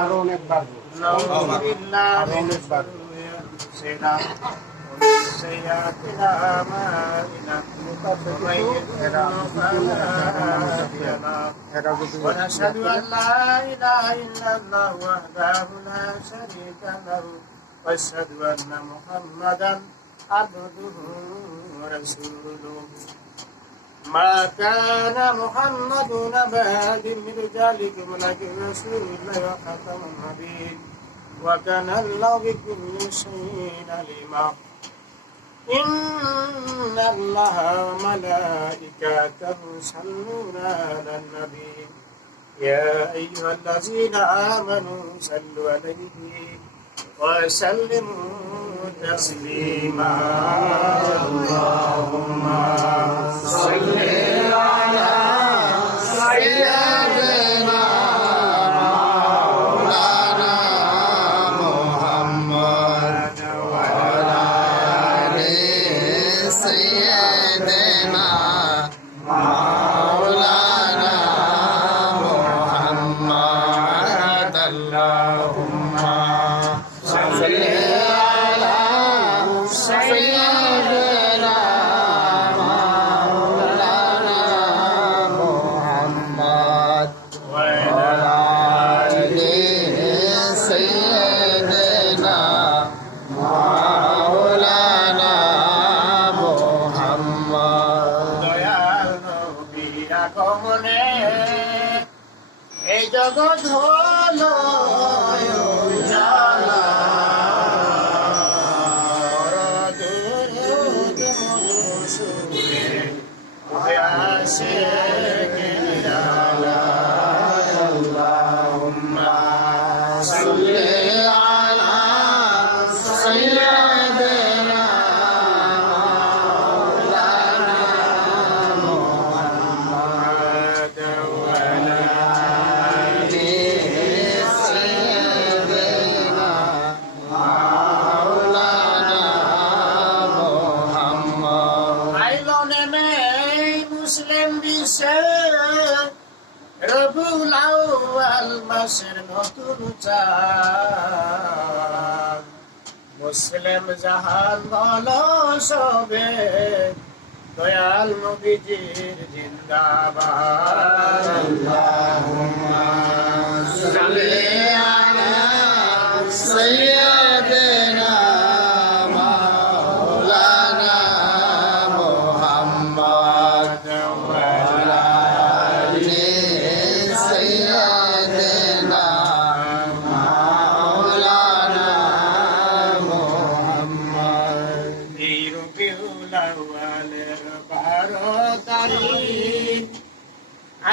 আরো অনেক বাড়বে, আরো অনেক বাড়বে। سيئات أعمالنا ومن يضلل فلا هادي له ونشهد أن لا إله إلا الله وحده لا شريك له وأشهد أن محمدا عبده ورسوله ما كان محمد أبا أحد من رجالكم ولكن رسول الله وخاتم النبيين وكان الله بكل شيء عليما إن الله وملائكته يصلون على النبي يا أيها الذين آمنوا صلوا عليه وسلموا تسليما اللهم صل على سيدنا এই জগৎ হলো উজালা দুরুদ মধুর সুরে উঠে আসে নিরালা আল্লাহুম্মা সাল্লি আলা সাইয়্যিদিনা রবিউল আউয়াল মাসের নতুন চাঁদ মুসলিম জাহান বলো সবে দয়াল নবীজির জিন্দাবাদ আল্লাহুম্মা সাল্লি আলা সাইয়্যিদিনা মাওলানা মুহাম্মদ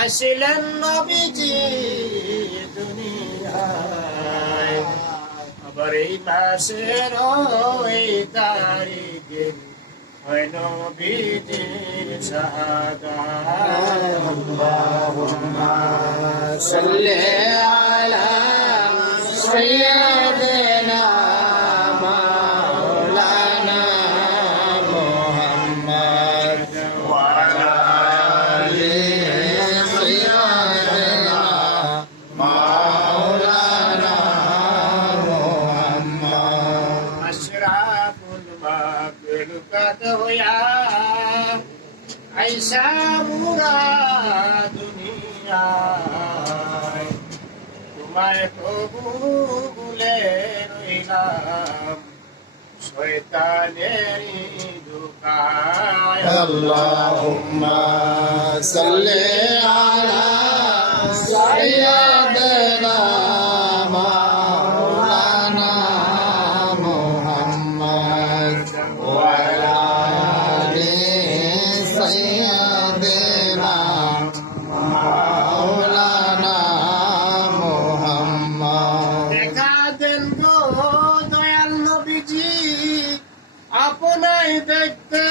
আসিলেন নবীজি দুনিয়ায় আবার এই মাসের ওই তারিখে হয় নবীজির শাহাদাত আল্লাহুম্মা সাল্লি আলা সাইয়্যিদিনা মাওলানা মুহাম্মদ ওয়া আলা ऐसा बुरा दुनिया तुम्हारे प्रभु भूले रहिलाम शैतानेरी दुकाय अल्लाहुम्मा सल्ली अला सय्यिदिना मौलाना मुहम्मद वा अला আপনাই দেখতে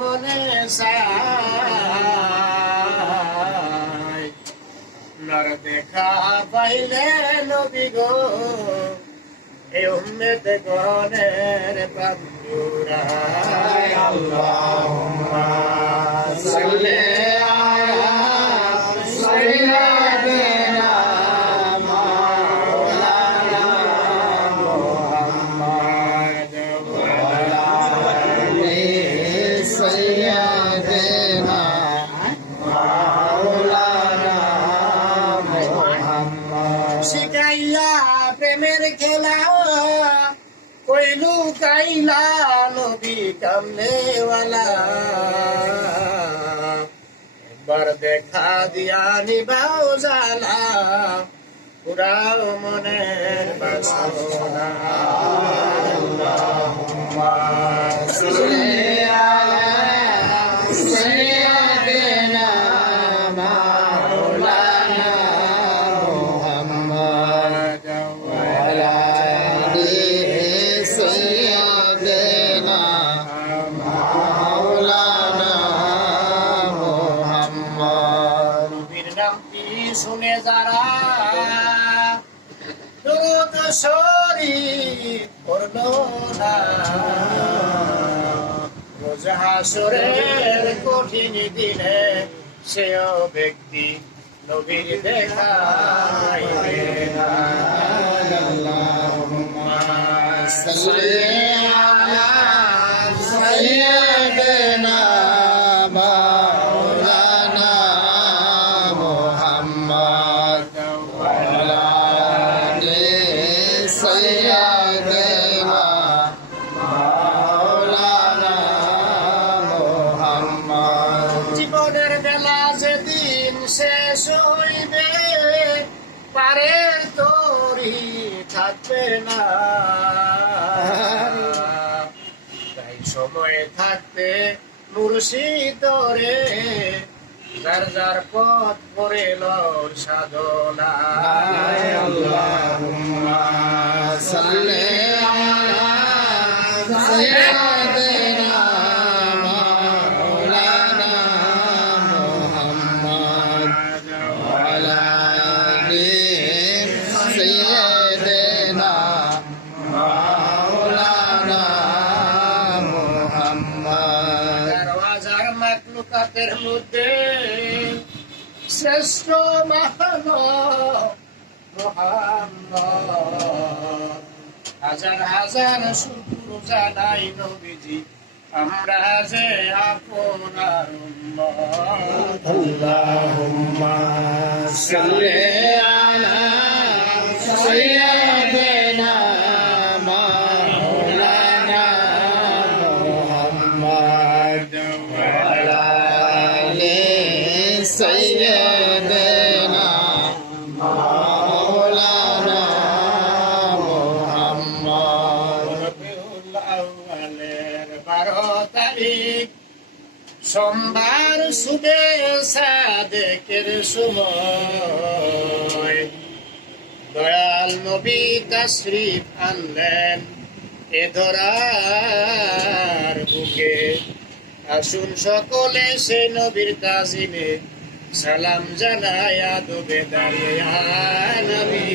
মনে চায় নর দেখা পাইলে নবী গো এই উম্মত গণের প্রাণ জুড়ায় আল্লাহুম্মা সাল্লি আলা সাইয়্যিদিনা শিখাইয়া প্রেমের খেলা কইলু কাইলা নবী কামনেওয়ালা একবার দেখা দিয়া নিবাও জালা পুরাও মনের বাসনা আল্লাহুম্মা সাল্লি আলা সাইয়্যিদিনা মাওলানা মুহাম্মদ ওয়া আলা আলি সাইয়্যিদিনা মাওলানা মুহাম্মদ নবীর নামটি শুনে যারা দুরূদ শরীফ পড়লো না রোজ হাসরের কঠিন দিনে সেও ব্যক্তি নবীর দেখা পাইবে না আল্লাহুম্মা সাল্লি আলা সাইয়্যিদিনা মাওলানা মুহাম্মদ ওয়া আলা আলি সাইয়্যিদিনা মাওলানা মুহাম্মদ জীবনের বেলা যেদিন শেষ হইবে পারের তরি থাকবে না তাই সময় থাকতে মুর্শিদরে যার যার পথ করে লর সাধনা আল্লাহুম্মা সাল্লি আলা সাইয়্যিদিনা মাওলানা মুহাম্মদ ওয়া আলা আলি সাইয়্যিদিনা মাওলানা মুহাম্মদ দরওয়াজার মাখলুকাতের মধ্যে শ্রেষ্ঠ মানব মুহাম্মদ হাজার হাজার শুকর জানাই নবীজি আমরা যে আপনার উম্মত আল্লাহুম্মা সাল্লি আলা সাইয়্যিদিনা মাওলানা মুহাম্মদ ওয়া আলা আলি সাইয়্যিদিনা মাওলানা মুহাম্মদ রবিউল আউয়ালের 12 তারিখ সোমবার সুবে সাদেকের সময় দয়াল নবী তাশরীফ আনলেন এ ধরার বুকে আসুন সকলে সে নবীর তাজিমে সালাম জানায়া দুবে দাঁড়িয়ে নবী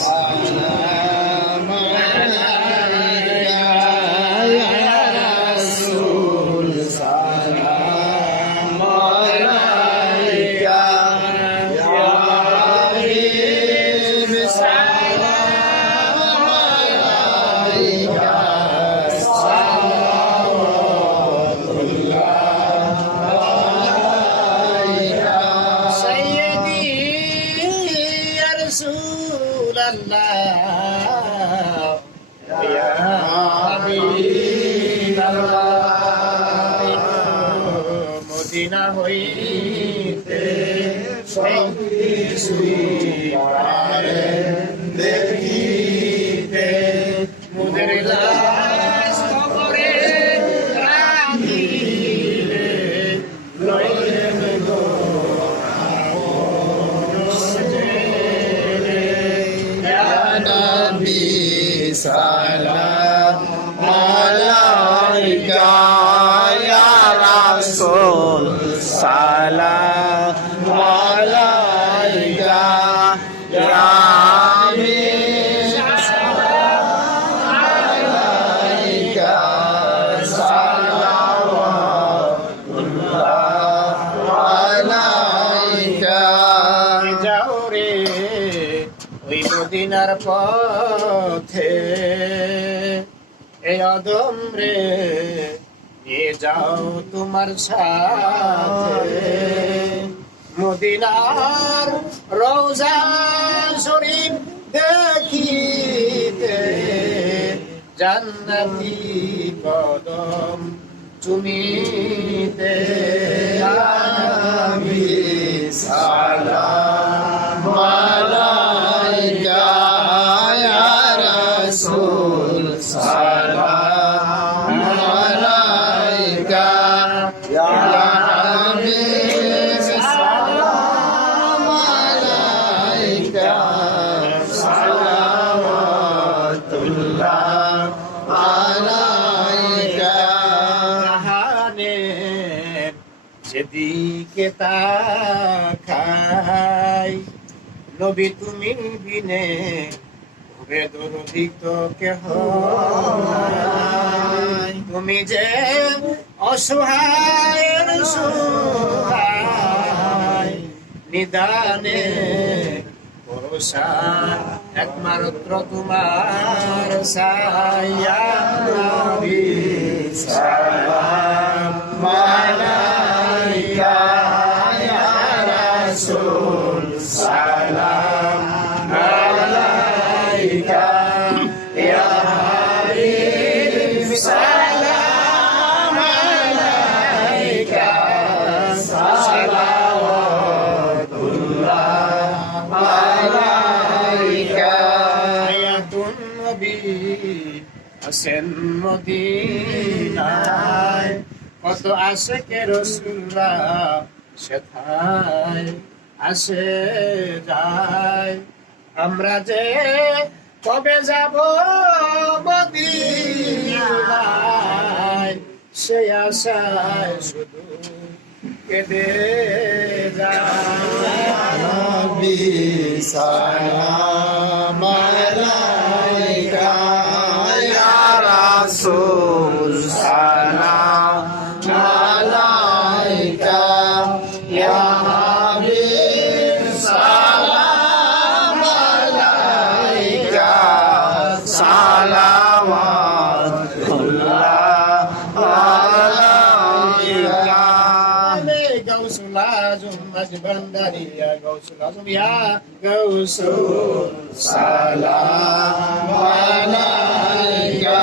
সালাম আলাইকা ইয়া রাসূল সালাম আলাইকা ইয়া হাবিব সালাম আলাইকা মদিনা হইতে দেখিতে মুদের লাশ কবরে রাখিলে লইলেন গো নবী সালাম আলাইকা ইয়া রাসূল সালাম আলাইকা ইয়া হাবিব সালাম আলাইকা সালাওয়াতুল্লাহ আলাইকা যাও রে ওই মদিনার পথে এই অদম রে নিয়ে যাও তোমার সাথে মদিনার রওজা শরীফ জান্নাতি কদম চুমিতে আমি সালাম আলাইকা ইয়া রাসূল সালাম আলাইকা ইয়া হাবিব সালাম আলাইকা সালাওয়াতুল্লাহ আলাইকা জাহানের যেদিকে তাকাই নবী তুমি বিনে বেদরদি তো কেহ নাই। তুমি যে অসহায়ের সহায় নিদানে ভরসা একমাত্র তোমার সায়া নবী সালাম আলাইকা ইয়া রাসূল সালাম আলাইকা ইয়া হাবিব সালাম আলাইকা সালাওয়াতুল্লাহ আলাইকা আয়াতুন নবী আছেন মদিনায় কত আশিকে রাসূলুল্লাহ সেথায় আসে যায় আমরা যে কবে যাব মদিনায় সে আশায় শুধু কেঁদে যায় নবী সালাম আলাইকা ইয়া রাসূল সালাম আলাইকা ইয়া হাবিব সালাম আলাইকা সালাওয়াতুল্লাহ আলাইকা গৌসুল আজম মজবন্দারিয়া গৌসুল আজম ইয়া গৌসুল সালাম আলাইকা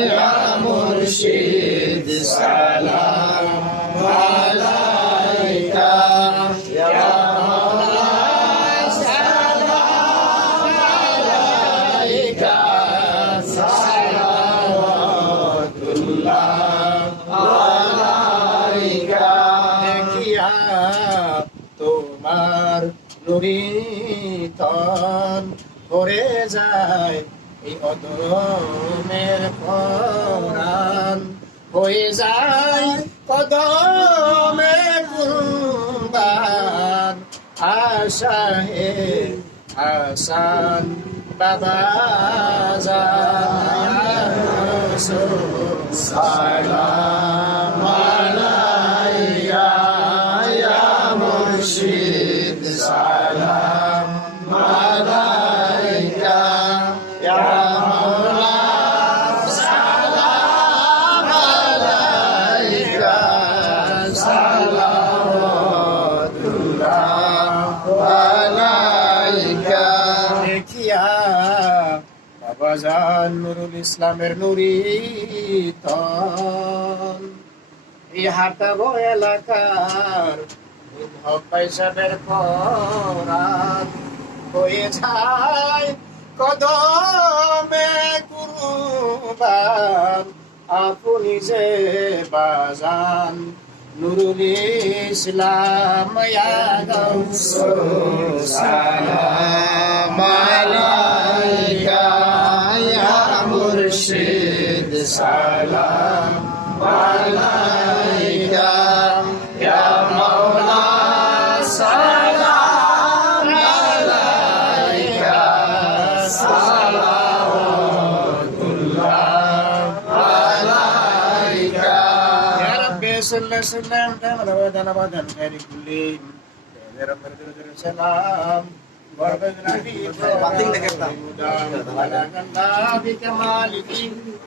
ইয়া মুর্শিদ সালাম আলাইকা ইয়া মাওলা সালাম আলাইকা সালাওয়াতুল্লাহ আলাইকা দেখিয়া তোমার নুরি তন ভরে যায় এই অদমের পরাণ হয়ে যায় কদমে কুরবান আশা হে হাসান বাবা জান সালাম আলাইকা ইয়া মুর্শিদ সালাম আলাইকা ইয়া মাওলা সালাম আলাইকা সালাওয়াতুল্লাহ আলাইকা দেখিয়া বাবা জান নুরুল ইসলামের নুরি তন এই হাটাবো এলাকার হক পয়সাবের পরাণ হয়ে যায় কদমে কুরবান আপনি যে বাজান নুরুল ইসলাম ইয়া গৌসুল সালাম আলাইকা ইয়া মুর্শিদ সালাম আলাইকা ইয়া মাওলা সালাম আলাইকা সালাওয়াতুল্লাহ আলাইকা ইয়া রাব্বি সাল্লাল্লাহু আলাইহি সাল্লাম বরকত নবী